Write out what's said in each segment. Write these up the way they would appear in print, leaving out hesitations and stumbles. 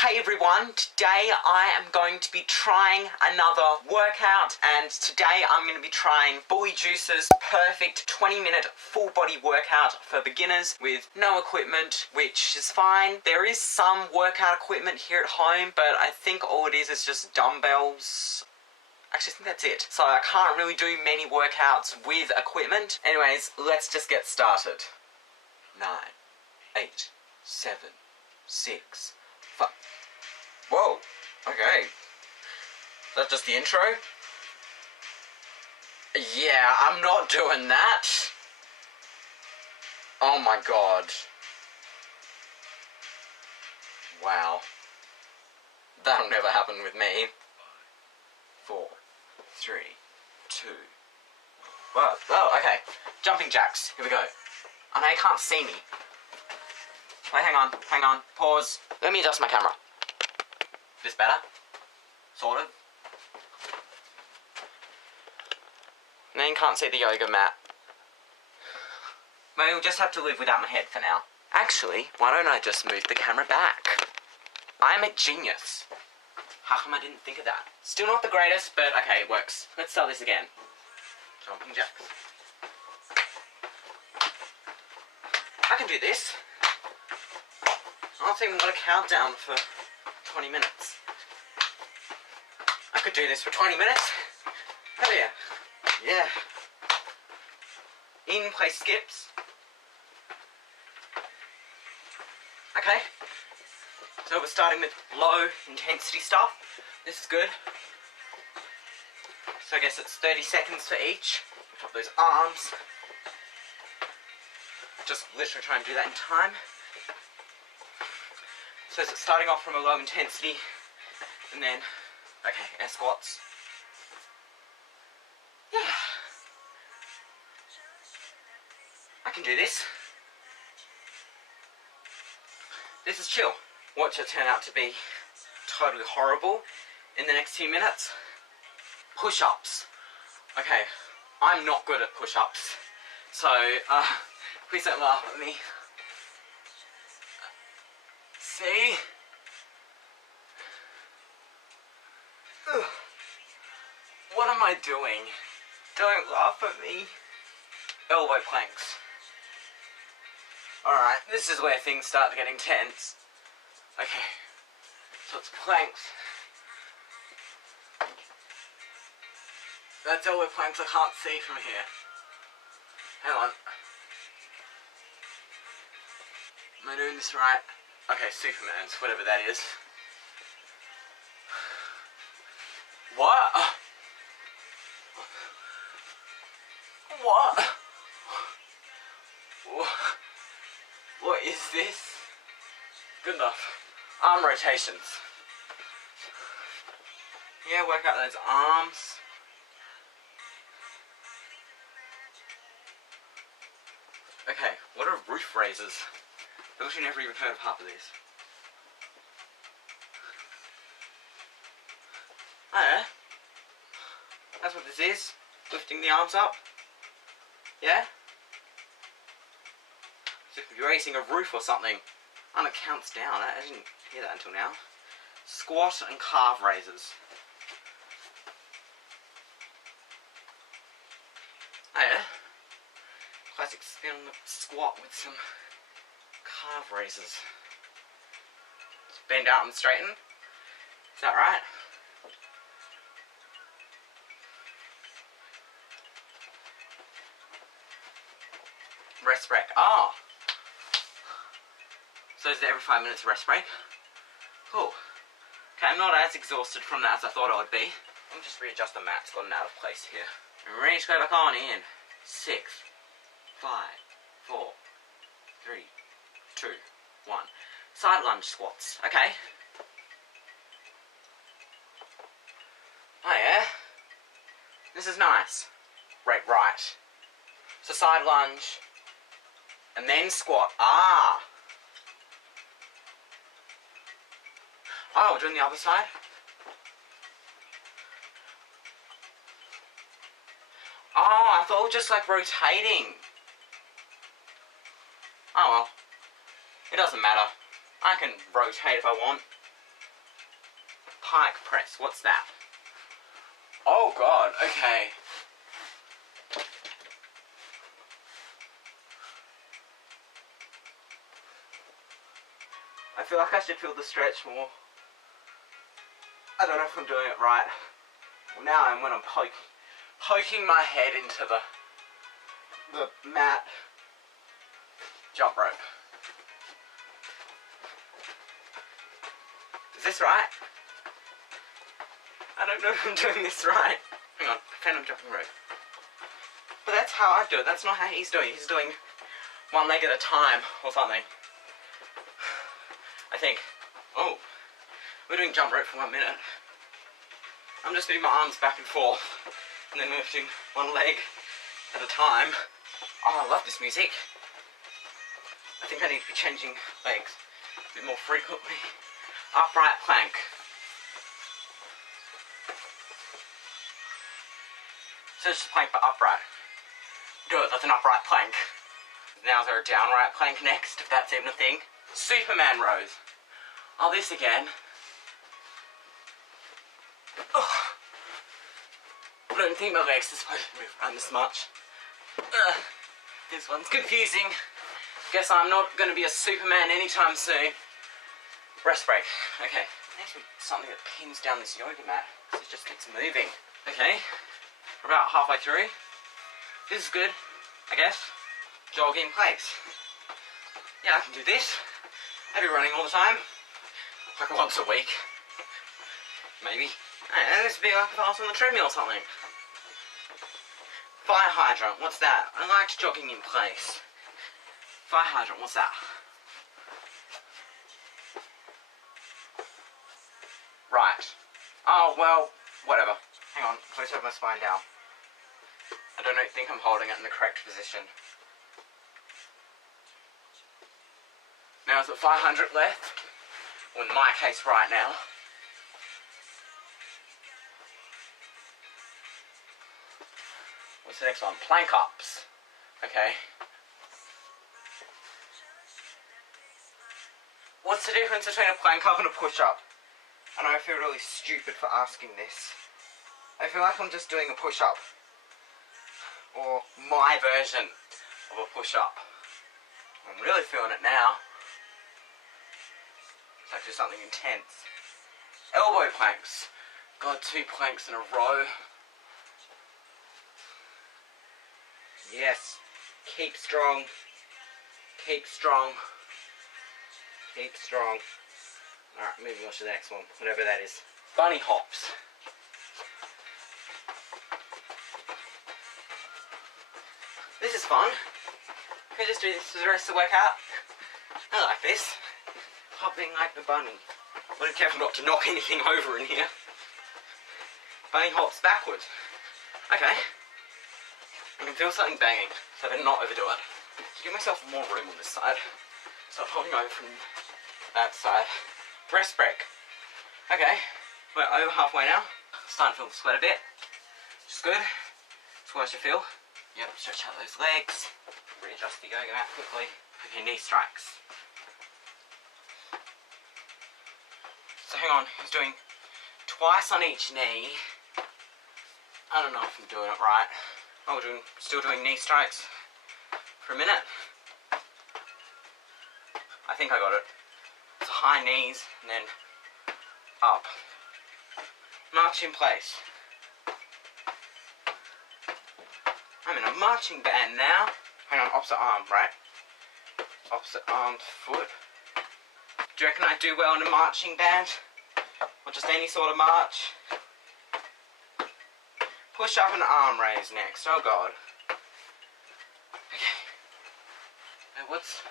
Hey everyone, today I am going to be trying another workout, and today I'm going to be trying BullyJuice's perfect 20-minute full body workout for beginners with no equipment, which is fine. There is some workout equipment here at home, but I think all it is just dumbbells. Actually, I think that's it. So I can't really do many workouts with equipment. Anyways, let's just get started. 9, 8, 7, 6, 5. Whoa, okay. Is that just the intro? Yeah, I'm not doing that. Oh my god. Wow. That'll never happen with me. 4, 3, 2, 1. Oh, okay. Jumping jacks. Here we go. I know you can't see me. Wait, hang on. Pause. Let me adjust my camera. This better? Sort of. Now you can't see the yoga mat. Maybe we'll just have to live without my head for now. Actually, why don't I just move the camera back? I'm a genius. How come I didn't think of that? Still not the greatest, but okay, it works. Let's start this again. Jumping jacks. I can do this. I don't think we've got a countdown for 20 minutes. I could do this for 20 minutes. Hell yeah. Yeah. In place skips. Okay. So we're starting with low intensity stuff. This is good. So I guess it's 30 seconds for each. Lift up those arms. Just literally try and do that in time. So it's starting off from a low intensity, and then, okay, air squats. Yeah. I can do this. This is chill. Watch it turn out to be totally horrible in the next few minutes. Push-ups. Okay, I'm not good at push-ups, so please don't laugh at me. See? Ugh. What am I doing? Don't laugh at me. Elbow planks. Alright, this is where things start getting tense. Okay, so it's planks. That's elbow planks I can't see from here. Hang on. Am I doing this right? Okay, Superman's, whatever that is. What? What? What is this? Good enough. Arm rotations. Yeah, work out those arms. Okay, what are roof raisers? I've actually never even heard of half of these. Oh yeah. That's what this is. Lifting the arms up. Yeah? So if you're raising a roof or something. And it counts down. I didn't hear that until now. Squat and calf raises. Oh yeah. Classic spin on the squat with some calf raises. Just bend out and straighten. Is that right? Rest break. Oh! So is there every 5 minutes a rest break? Cool. Okay, I'm not as exhausted from that as I thought I would be. Let me just readjust the mat. It's gotten out of place here. And we're ready to go back on in 6, 5, 4, 3, 2, 1. Side lunge squats. Okay. Oh yeah. This is nice. Right. So side lunge. And then squat. Ah. Oh, we're doing the other side? Oh, I thought we were just like rotating. Oh well. It doesn't matter. I can rotate if I want. pike press. What's that? Oh god, okay. I feel like I should feel the stretch more. I don't know if I'm doing it right. Well, now I'm when I'm poking my head into the mat. Jump rope. Is this right? I don't know if I'm doing this right. Hang on, pretend I'm jumping rope. But that's how I do it. That's not how he's doing. He's doing one leg at a time or something. I think. Oh, we're doing jump rope for 1 minute. I'm just moving my arms back and forth and then lifting one leg at a time. Oh, I love this music. I think I need to be changing legs a bit more frequently. Upright plank. So it's just plank but upright. Good, that's an upright plank. Now is there a downright plank next, if that's even a thing? Superman rows. Oh, this again. Ugh. I don't think my legs are supposed to move around this much. This one's confusing. Guess I'm not going to be a Superman anytime soon. Rest break. Okay. Next we something that pins down this yoga mat. It just keeps moving. Okay. We're about halfway through. This is good, I guess. Jog in place. Yeah, I can do this. I'll be running all the time. Like once a week. Maybe. I don't know, this would be like if I was on the treadmill or something. Fire hydrant, what's that? I liked jogging in place. Fire hydrant, what's that? Right. Oh, well, whatever. Hang on, close over my spine down. I don't think I'm holding it in the correct position. Now, is it 500 left? Well, in my case right now. What's the next one? Plank ups. Okay. What's the difference between a plank up and a push up? I know I feel really stupid for asking this. I feel like I'm just doing a push up. Or my version of a push up. I'm really feeling it now. It's actually something intense. Elbow planks. God, 2 planks in a row. Yes. Keep strong. Keep strong. Keep strong. Alright, moving on to the next one. Whatever that is. Bunny hops. This is fun. Can I just do this for the rest of the workout? I like this. Hopping like the bunny. I'll be careful not to knock anything over in here. Bunny hops backwards. Okay. I can feel something banging, so I better not overdo it. To give myself more room on this side. Stop holding over from that side. Rest break. Okay. We're over halfway now. Starting to feel the sweat a bit. Which is good. That's what I should feel. Yep, stretch out those legs. Readjust the yoga mat quickly. Okay, knee strikes. So hang on, he's doing twice on each knee. I don't know if I'm doing it right. Oh, we're still doing knee strikes for a minute. I think I got it. So high knees and then up. March in place. I'm in a marching band now. Hang on, opposite arm, right? Opposite arm, foot. Do you reckon I do well in a marching band? Or just any sort of march? Push up and arm raise next. Oh god. Okay. Now what's...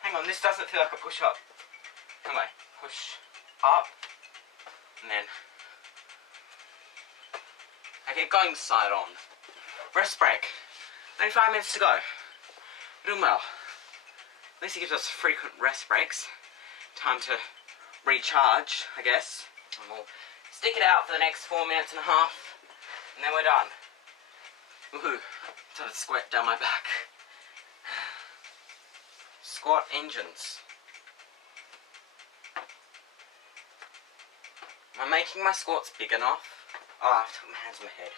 Hang on, this doesn't feel like a push up. Anyway, push up, and then... Okay, going side on. Rest break. Only 5 minutes to go. We're doing well. At least it gives us frequent rest breaks. Time to recharge, I guess. And we'll stick it out for the next 4 minutes and a half, and then we're done. Woohoo. Started to sweat down my back. Squat engines. Am I making my squats big enough? Oh, I have to put my hands on my head.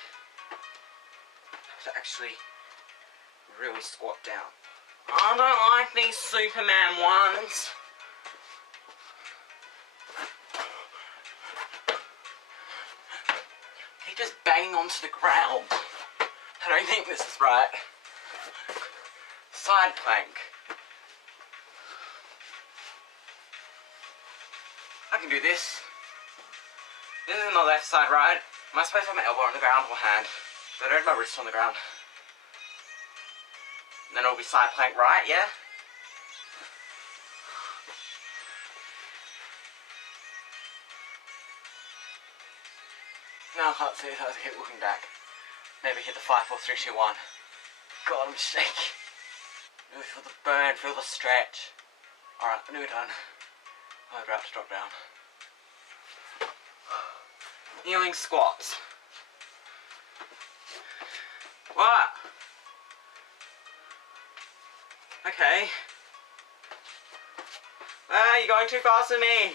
I have to actually really squat down. I don't like these Superman ones. Keep just banging onto the ground. I don't think this is right. Side plank. I can do this. This is my left side, right? Am I supposed to have my elbow on the ground or hand? So I don't have my wrist on the ground. And then it'll be side plank right, yeah? No, I can't see it, I have to keep looking back. Maybe hit the 5, 4, 3, 2, 1. God, I'm shaking. Really feel the burn, feel the stretch. Alright, I knew we're done. I'm about to drop down. Kneeling squats. What? Okay. Ah, you're going too fast for me.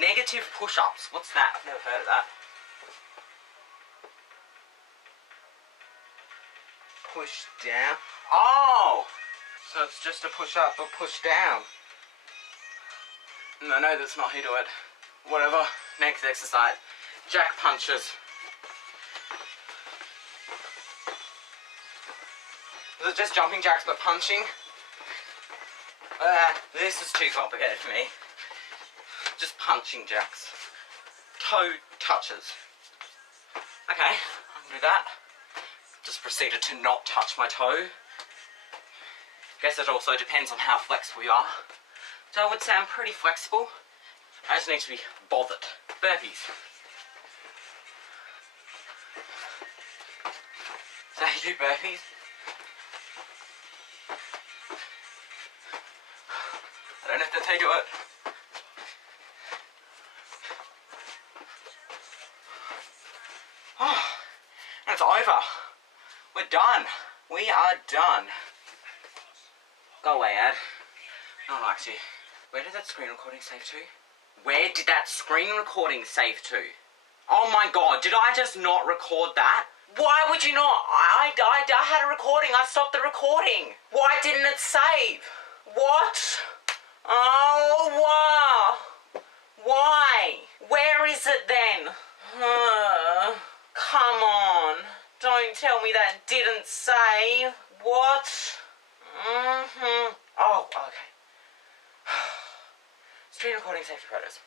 Negative push-ups. What's that? I've never heard of that. Push down. Oh! So it's just a push up but push down. I know that's not how you do it. Whatever. Next exercise. Jack punches. Is it just jumping jacks but punching? This is too complicated for me. Just punching jacks. Toe touches. Okay, I can do that. Just proceeded to not touch my toe. Guess it also depends on how flexible you are. So I would say I'm pretty flexible. I just need to be bothered. Burpees. So how you do burpees? I don't know if that's how you do it. Oh, and it's over. We're done. We are done. Go away, Ad. No one likes you. Where did that screen recording save to? Where did that screen recording save to? Oh my god, did I just not record that? Why would you not? I had a recording. I stopped the recording. Why didn't it save? What? Oh, wow. Why? Where is it then? Come on. Don't tell me that didn't save. What? Oh, okay. Screen recording safety photos.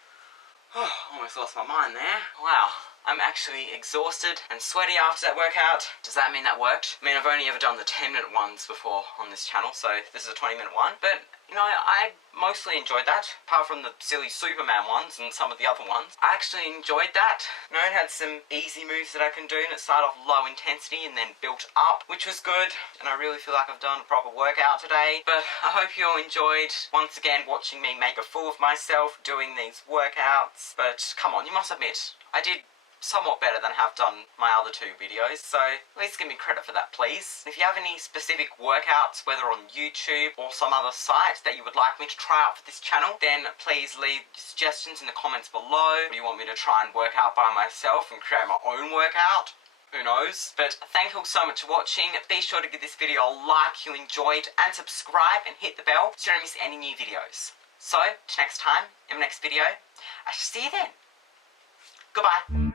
Oh, almost lost my mind there. Wow, I'm actually exhausted and sweaty after that workout. Does that mean that worked? I mean, I've only ever done the 10-minute ones before on this channel, so this is a 20-minute one. But, you know, I mostly enjoyed that, apart from the silly Superman ones and some of the other ones. I actually enjoyed that. You know, it had some easy moves that I can do, and it started off low intensity and then built up, which was good. And I really feel like I've done a proper workout today. But I hope you all enjoyed, once again, watching me make a fool of myself doing these workouts. But come on, you must admit, I did somewhat better than I have done my other two videos, so at least give me credit for that, please. If you have any specific workouts, whether on YouTube or some other site that you would like me to try out for this channel, then please leave suggestions in the comments below. Do you want me to try and work out by myself and create my own workout? Who knows? But thank you all so much for watching. Be sure to give this video a like if you enjoyed, and subscribe and hit the bell so you don't miss any new videos. So, till next time, in my next video, I shall see you then. Goodbye.